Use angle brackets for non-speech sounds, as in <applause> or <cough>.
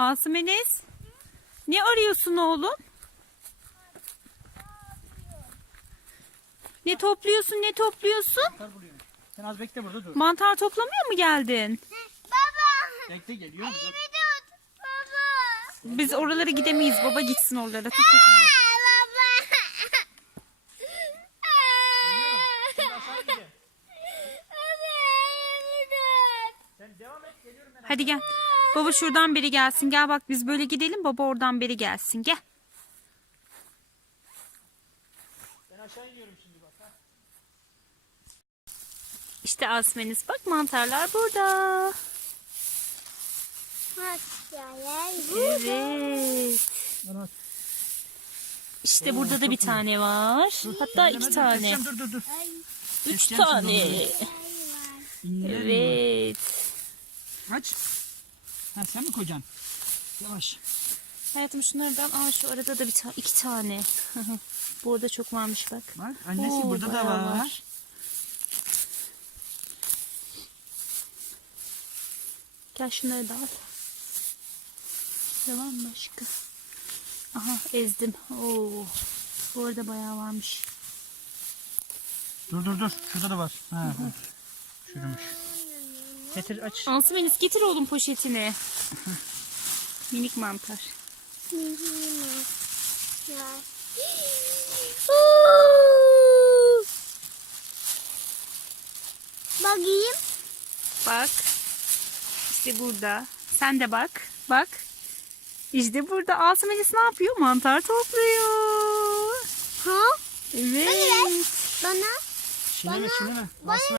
Asımeniz. Ne arıyorsun oğlum? Ne topluyorsun? Ne topluyorsun? Mantar buluyorum. Sen az bekle burada dur. Mantar toplamıyor mu geldin? Baba. Bekle geliyor. Dur. Dur, baba. Biz oralara gidemeyiz baba gitsin oralara. baba. Tut Aa. Baba. <laughs> Hadi, sen, Hadi, sen devam et geliyorum ben. Hadi gel. Baba şuradan biri gelsin. Gel bak biz böyle gidelim. Baba oradan biri gelsin. Gel. Ben aşağı iniyorum şimdi bak. Ha. İşte Asmeniz bak mantarlar burada. Evet. İşte burada da bir tane var. Hatta iki tane. Üç tane. Evet. Aç. Ha, sen mi kocan? Yavaş. Hayatım şunlardan al şu arada da bir ta iki tane. <laughs> burada çok varmış bak. Var. Annesi Oo, burada da var. var. Gel şunları da al. Devam işte başka. Aha ezdim. Oo. Bu arada bayağı varmış. Dur dur dur. <laughs> Şurada da var. Ha, Çürümüş. <laughs> evet. Getir aç. Ansu Menüs getir oğlum poşetini. <laughs> Minik mantar. <laughs> Bakayım. Bak. İşte burada. Sen de bak. Bak. İşte burada. Asım Melis ne yapıyor? Mantar topluyor. Ha? Evet. De, bana. Çineme, bana. Şimdi mi? Şimdi mi? Bana.